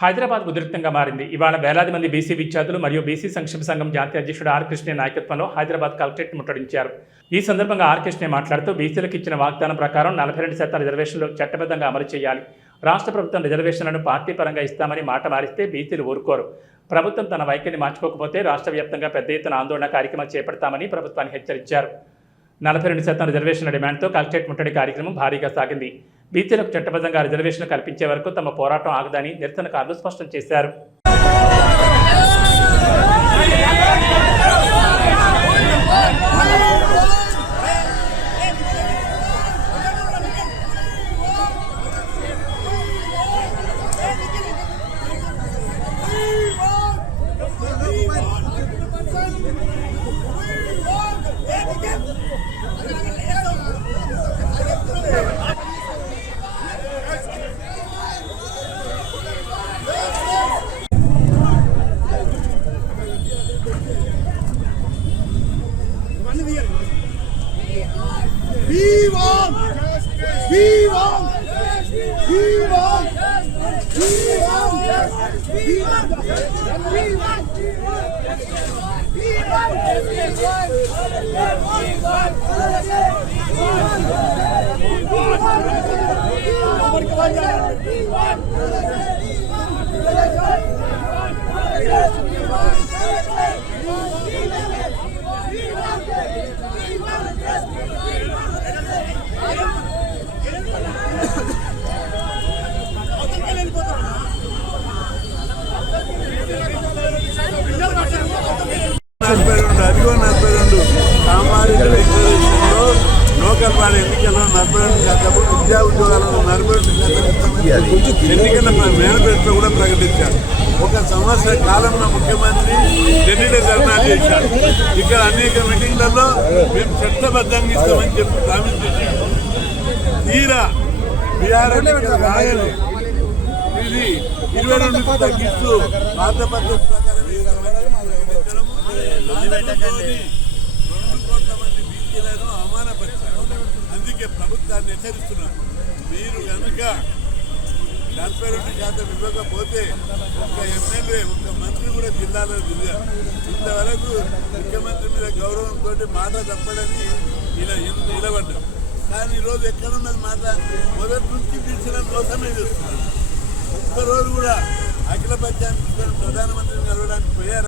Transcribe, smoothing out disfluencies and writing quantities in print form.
హైదరాబాద్ ఉధృతంగా మారింది. ఇవాళ వేలాది మంది బీసీ విద్యార్థులు మరియు బీసీ సంక్షేమ సంఘం జాతీయ అధ్యక్షుడు ఆర్ కృష్ణ నాయకత్వంలో హైదరాబాద్ కలెక్టరేట్ ముట్టడించారు. ఈ సందర్భంగా ఆర్ కృష్ణ మాట్లాడుతూ బీసీలకు ఇచ్చిన వాగ్దానం ప్రకారం 42% రిజర్వేషన్లు చట్టబద్ధంగా అమలు చేయాలి. రాష్ట్ర ప్రభుత్వం రిజర్వేషన్లను పార్టీ పరంగా ఇస్తామని మాట మారిస్తే బీసీలు ఊరుకోరు. ప్రభుత్వం తన వైఖరిని మార్చుకోకపోతే రాష్ట్ర వ్యాప్తంగా పెద్ద ఎత్తున ఆందోళన కార్యక్రమాలు చేపడతామని ప్రభుత్వాన్ని హెచ్చరించారు. 42% రిజర్వేషన్ల డిమాండ్తో కలెక్టరేట్ ముట్టడి కార్యక్రమం భారీగా సాగింది. బీసీలకు చట్టబద్ధంగా రిజర్వేషన్లు కల్పించే వరకు తమ పోరాటం ఆగదని నిరసనకారులు స్పష్టం చేశారు. సామాజిక రిజర్వేషన్లో లోకల్ బాడీ ఎన్నికల్లో 42% విద్యా ఉద్యోగాలను 42% ఎన్నికల మేనిఫెస్టో కూడా ప్రకటించారు. ఒక సంవత్సర కాలంలో ముఖ్యమంత్రి ఢిల్లీలో ధర్నాలు చేశారు. ఇక్కడ అనేక మీటింగ్లలో మేము చట్టబద్ధంగా ఇస్తామని చెప్పి ప్రామిస్ చేశారు. తీరా బీఆర్ఎస్ రాయలు ఇది 22 తగ్గిస్తూ పాత పద్ధతి ప్రకారం 2 కోట్ల మంది బీసీలను అవమానపరిచారు. అందుకే ప్రభుత్వాన్ని హెచ్చరిస్తున్నారు. మీరు కనుక 42% ఇవ్వకపోతే ఒక ఎమ్మెల్యే ఒక మంత్రి కూడా జిల్లాలో తిరిగారు. ఇంతవరకు ముఖ్యమంత్రి మీద గౌరవంతో మాట తప్పడని ఇలా నిలబడ్డారు. కానీ ఈరోజు ఎక్కడున్నది మాట? మొదటి నుంచి బీసీలను మోసమే చేస్తున్నారు. ఒక్కరోజు కూడా అఖిల పక్షాన్ని ప్రధానమంత్రిని కలవడానికి పోయారు.